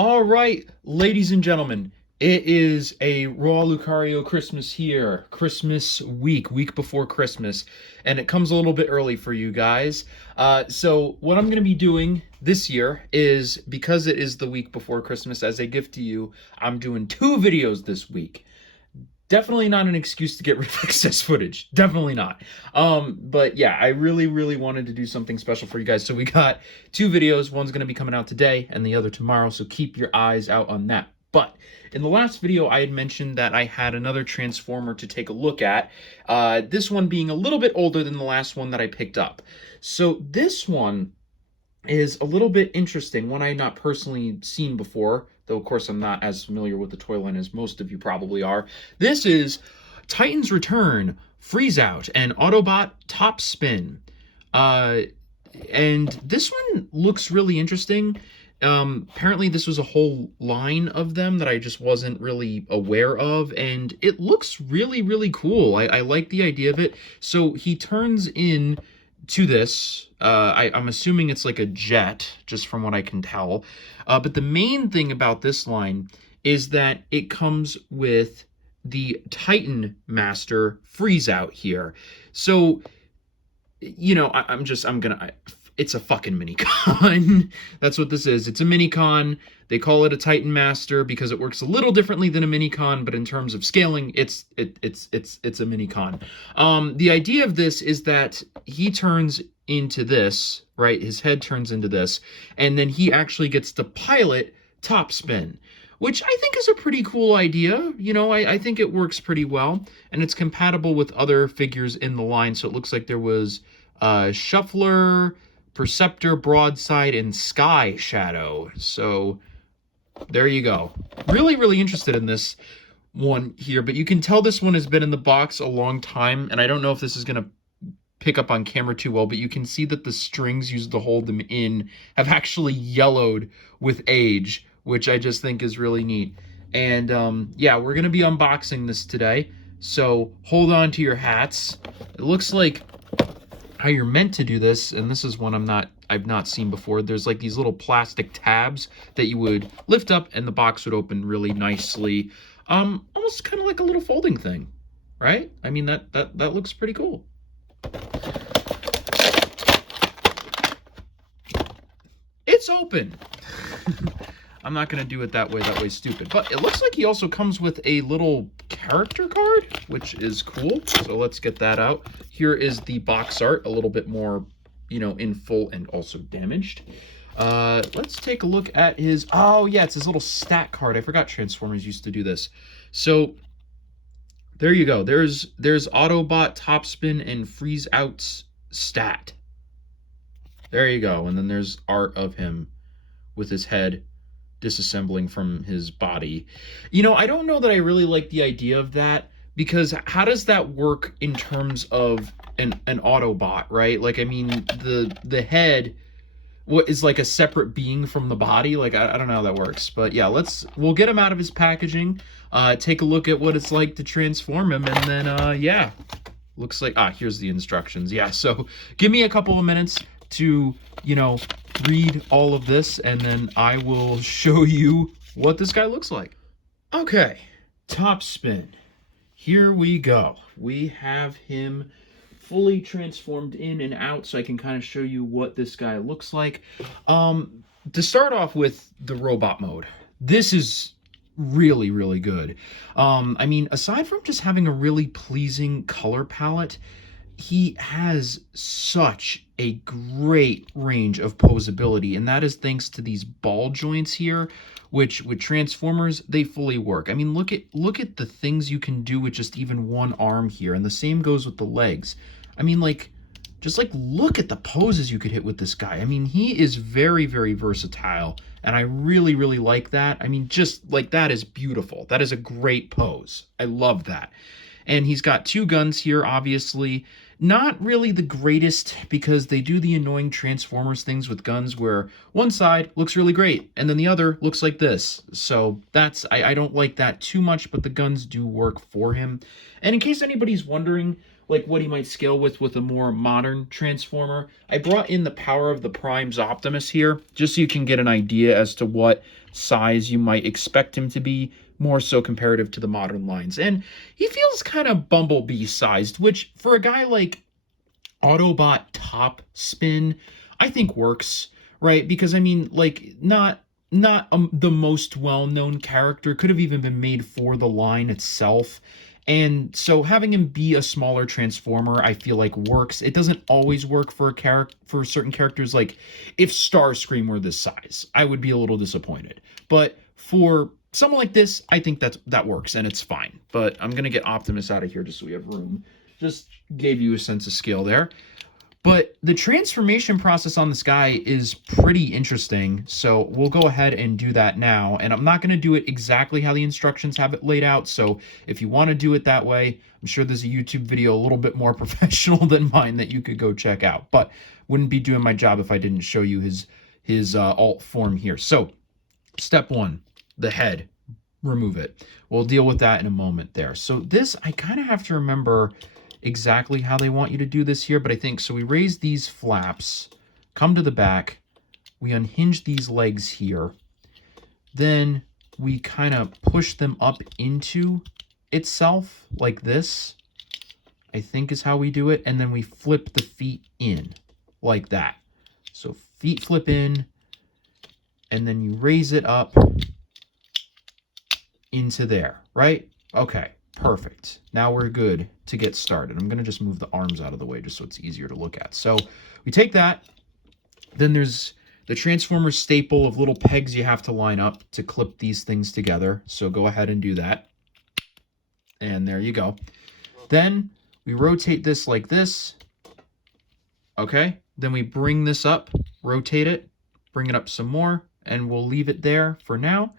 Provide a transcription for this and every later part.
All right, ladies and gentlemen, it is a Raw Lucario Christmas here, Christmas week before Christmas, and it comes a little bit early for you guys. So what I'm going to be doing this year is, because it is the week before Christmas, as a gift to you, I'm doing 2 videos this week. Definitely not an excuse to get rid of excess footage. Definitely not. But yeah, I really wanted to do something special for you guys. So we got 2 videos. One's going to be coming out today and the other tomorrow. So keep your eyes out on that. But in the last video, I had mentioned that I had another Transformer to take a look at. This one being a little bit older than the last one that I picked up. So this one is a little bit interesting, one I had not personally seen before, though of course I'm not as familiar with the toy line as most of you probably are. This is Titan's Return, Freezeout, and Autobot Topspin. And this one looks really interesting. Apparently this was a whole line of them that I just wasn't really aware of, and it looks really cool. I like the idea of it. So he turns in to this. I'm assuming it's like a jet, just from what I can tell. But the main thing about this line is that it comes with the Titan Master Freezeout here. So, you know, it's a fucking mini-con. That's what this is. It's a mini-con. They call it a Titan Master because it works a little differently than a mini-con, but in terms of scaling, it's a mini-con. The idea of this is that he turns into this, right? His head turns into this, and then he actually gets to pilot Topspin, which I think is a pretty cool idea. You know, I think it works pretty well, and it's compatible with other figures in the line. So it looks like there was Shuffler, Perceptor, Broadside, and Sky Shadow. So there you go. Really interested in this one here, but you can tell this one has been in the box a long time, and I don't know if this is going to pick up on camera too well, but you can see that the strings used to hold them in have actually yellowed with age, which I just think is really neat. And yeah, we're going to be unboxing this today, so hold on to your hats. It looks like how you're meant to do this, and this is one I've not seen before. There's like these little plastic tabs that you would lift up and the box would open really nicely. Almost kind of like a little folding thing, right? I mean, that looks pretty cool. It's open. I'm not going to do it that way's stupid. But it looks like he also comes with a little character card, which is cool. So let's get that out. Here is the box art, a little bit more, you know, in full and also damaged. Let's take a look at his, oh yeah, it's his little stat card. I forgot Transformers used to do this. So there you go. There's Autobot, Topspin, and Freezeout's stat. There you go. And then there's art of him with his head disassembling from his body. You know, I don't know that I really like the idea of that, because how does that work in terms of an Autobot, right? Like, I mean, the head, what is like a separate being from the body? Like, I don't know how that works. But yeah, we'll get him out of his packaging, take a look at what it's like to transform him, and then yeah, looks like, here's the instructions. Yeah, so give me a couple of minutes to, you know, read all of this, and then I will show you what this guy looks like. Okay, Topspin. Here we go. We have him fully transformed in and out, so I can kind of show you what this guy looks like. To start off with the robot mode, this is really good. I mean, aside from just having a really pleasing color palette, he has such a great range of posability, and that is thanks to these ball joints here, which with Transformers, they fully work. I mean, look at the things you can do with just even one arm here, and the same goes with the legs. I mean, like, just like look at the poses you could hit with this guy. I mean, he is very versatile, and I really like that. I mean, just like, that is beautiful. That is a great pose. I love that. And he's got 2 guns here, obviously. Not really the greatest, because they do the annoying Transformers things with guns where one side looks really great and then the other looks like this. So that's, I don't like that too much, but the guns do work for him. And in case anybody's wondering like what he might scale with a more modern Transformer. I brought in the Power of the Primes Optimus here, just so you can get an idea as to what size you might expect him to be, more so comparative to the modern lines. And he feels kind of Bumblebee-sized, which for a guy like Autobot Topspin, I think works, right? Because, I mean, like, not the most well-known character, could have even been made for the line itself. And so having him be a smaller Transformer, I feel like works. It doesn't always work for for certain characters. Like if Starscream were this size, I would be a little disappointed. But for someone like this, I think that works and it's fine. But I'm gonna get Optimus out of here just so we have room. Just gave you a sense of scale there. But the transformation process on this guy is pretty interesting, so we'll go ahead and do that now. And I'm not going to do it exactly how the instructions have it laid out, so if you want to do it that way, I'm sure there's a YouTube video a little bit more professional than mine that you could go check out. But wouldn't be doing my job if I didn't show you his alt form here. So, step one, the head. Remove it. We'll deal with that in a moment there. So this, I kind of have to remember exactly how they want you to do this here, but I think so. We raise these flaps, come to the back, we unhinge these legs here, then we kind of push them up into itself like this, I think is how we do it, and then we flip the feet in like that. So feet flip in, and then you raise it up into there, right? Okay. Perfect. Now we're good to get started. I'm going to just move the arms out of the way just so it's easier to look at. So we take that. Then there's the Transformer staple of little pegs you have to line up to clip these things together. So go ahead and do that. And there you go. Then we rotate this like this. Okay. Then we bring this up, rotate it, bring it up some more, and we'll leave it there for now.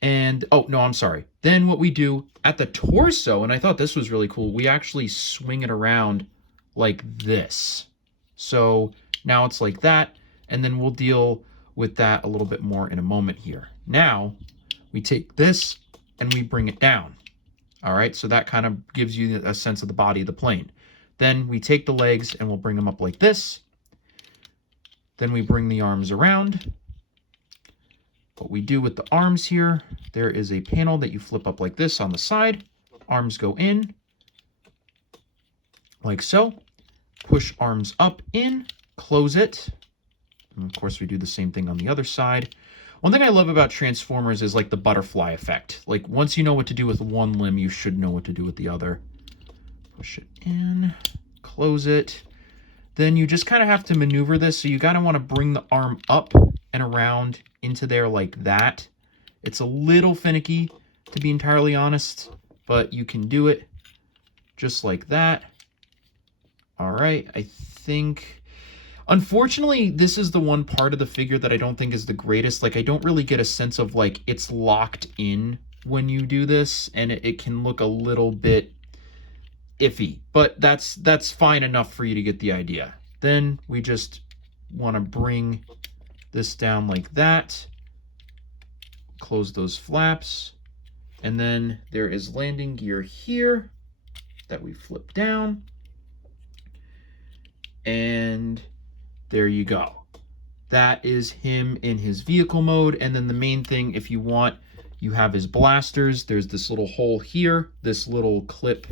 And, oh, no, I'm sorry. Then what we do at the torso, and I thought this was really cool, we actually swing it around like this. So now it's like that, and then we'll deal with that a little bit more in a moment here. Now, we take this and we bring it down. All right, so that kind of gives you a sense of the body of the plane. Then we take the legs and we'll bring them up like this. Then we bring the arms around. What we do with the arms here, there is a panel that you flip up like this on the side. Arms go in, like so. Push arms up, in, close it. And of course, we do the same thing on the other side. One thing I love about Transformers is like the butterfly effect. Like once you know what to do with one limb, you should know what to do with the other. Push it in, close it. Then you just kind of have to maneuver this. So you got to want to bring the arm up and around into there like that. It's a little finicky, to be entirely honest, but you can do it just like that. All right, I think, unfortunately, this is the one part of the figure that I don't think is the greatest. Like, I don't really get a sense of, like, it's locked in when you do this, and it can look a little bit iffy, but that's fine enough for you to get the idea. Then we just want to bring this down like that, close those flaps, and then there is landing gear here that we flip down, and there you go. That is him in his vehicle mode. And then the main thing, if you want, you have his blasters. There's this little hole here, this little clip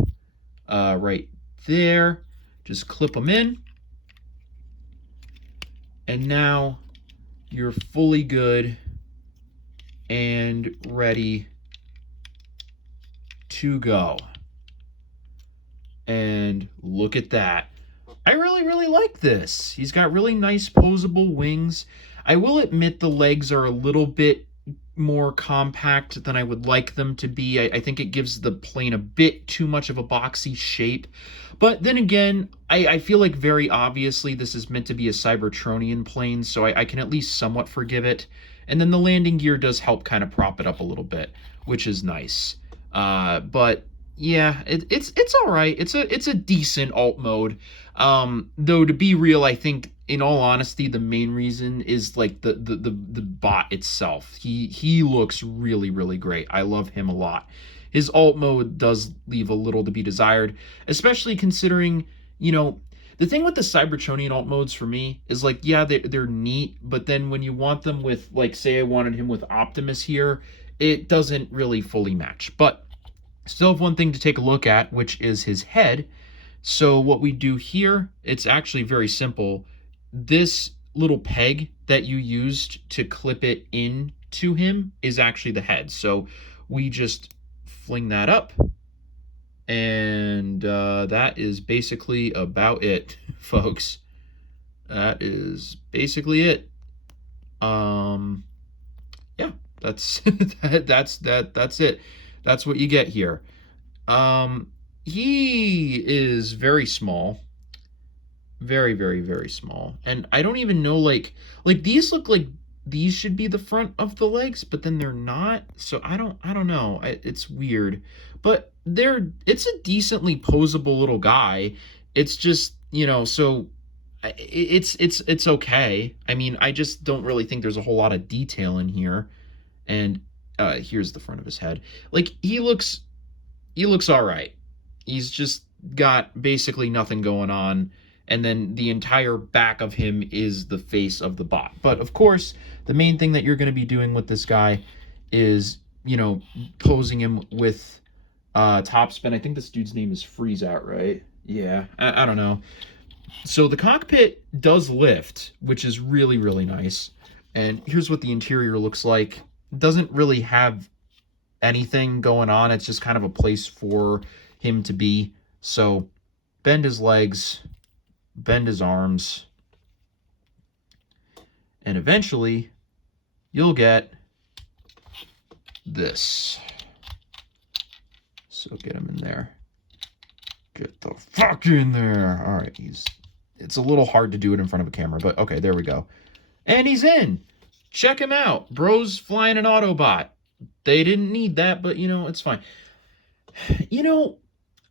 right there. Just clip them in, and now you're fully good and ready to go. And look at that. I really like this. He's got really nice posable wings. I will admit the legs are a little bit more compact than I would like them to be. I think it gives the plane a bit too much of a boxy shape. But then again, I feel like very obviously this is meant to be a Cybertronian plane, so I can at least somewhat forgive it. And then the landing gear does help kind of prop it up a little bit, which is nice. But yeah, it's all right. It's a decent alt mode. Though to be real, I think in all honesty, the main reason is like the bot itself. He looks really great. I love him a lot. his alt mode does leave a little to be desired, especially considering, you know, the thing with the Cybertronian alt modes for me is like, yeah, they're neat, but then when you want them with, like, say I wanted him with Optimus here, it doesn't really fully match. But still have one thing to take a look at, which is his head. So what we do here, it's actually very simple. This little peg that you used to clip it in to him is actually the head. So we just fling that up, and that is basically about it, folks. That is basically it. Yeah, that's that's it. That's what you get here. He is very small. Very, very, very small. And I don't even know, like these look like these should be the front of the legs, but then they're not. So I don't know. It's weird. But it's a decently posable little guy. It's just, you know, so it's okay. I mean, I just don't really think there's a whole lot of detail in here. And here's the front of his head. Like, he looks all right. He's just got basically nothing going on, and then the entire back of him is the face of the bot. But of course, the main thing that you're going to be doing with this guy is, you know, posing him with Topspin. I think this dude's name is Freezeout, right? Yeah, I don't know. So the cockpit does lift, which is really, really nice. And here's what the interior looks like. It doesn't really have anything going on. It's just kind of a place for him to be. So bend his legs, bend his arms, and eventually you'll get this. So get him in there. Get the fuck in there. All right, it's a little hard to do it in front of a camera, but okay, there we go. And he's in. Check him out. Bro's flying an Autobot. They didn't need that, but, you know, it's fine. You know,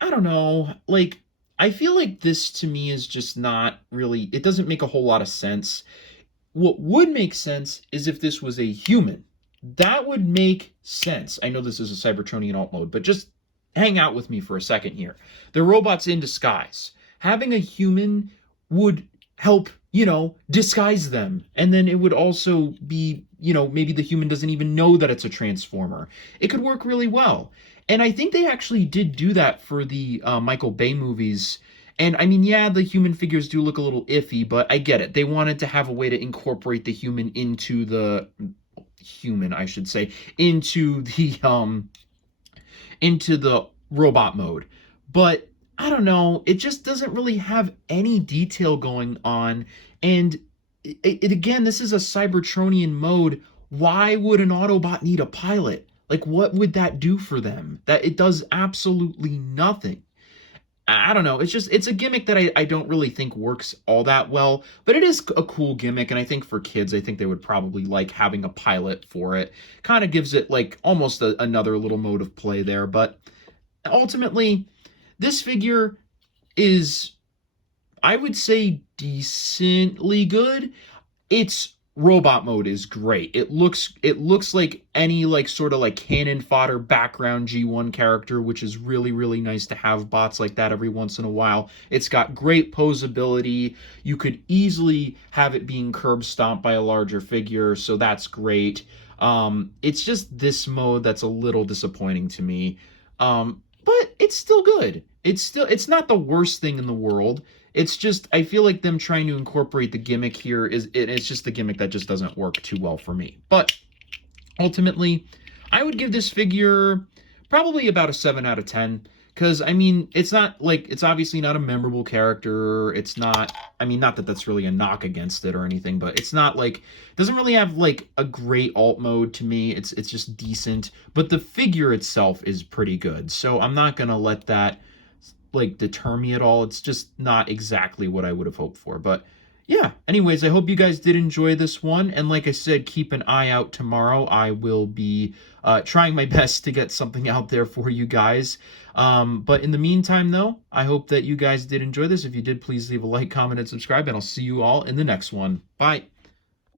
I don't know. Like, I feel like this to me is just not really, it doesn't make a whole lot of sense. What would make sense is if this was a human. That would make sense. I know this is a Cybertronian alt mode, but just hang out with me for a second here. The robot's in disguise. Having a human would help, you know, disguise them. And then it would also be, you know, maybe the human doesn't even know that it's a transformer. It could work really well. And I think they actually did do that for the Michael Bay movies. And I mean, yeah, the human figures do look a little iffy, but I get it. They wanted to have a way to incorporate the human into the into the robot mode. But I don't know, it just doesn't really have any detail going on. And again, this is a Cybertronian mode. Why would an Autobot need a pilot? Like, what would that do for them? That it does absolutely nothing. I don't know. It's a gimmick that I don't really think works all that well, but it is a cool gimmick. And I think for kids, I think they would probably like having a pilot for it. Kind of gives it like almost another little mode of play there. But ultimately, this figure is, I would say, decently good. Its robot mode is great. It looks like any like sort of like cannon fodder background G1 character, which is really, really nice to have bots like that every once in a while. It's got great posability. You could easily have it being curb stomped by a larger figure, so that's great. It's just this mode that's a little disappointing to me. But it's still good. It's not the worst thing in the world. It's just, I feel like them trying to incorporate the gimmick here it's just the gimmick that just doesn't work too well for me. But ultimately, I would give this figure probably about a 7 out of 10. Because, I mean, it's not, like, it's obviously not a memorable character. It's not, I mean, not that that's really a knock against it or anything, but it's not, like, it doesn't really have, like, a great alt mode to me. It's just decent. But the figure itself is pretty good. So I'm not going to let that, like, deter me at all. It's just not exactly what I would have hoped for. But yeah, anyways, I hope you guys did enjoy this one. And like I said, keep an eye out tomorrow. I will be trying my best to get something out there for you guys. But in the meantime, though, I hope that you guys did enjoy this. If you did, please leave a like, comment, and subscribe, and I'll see you all in the next one. Bye.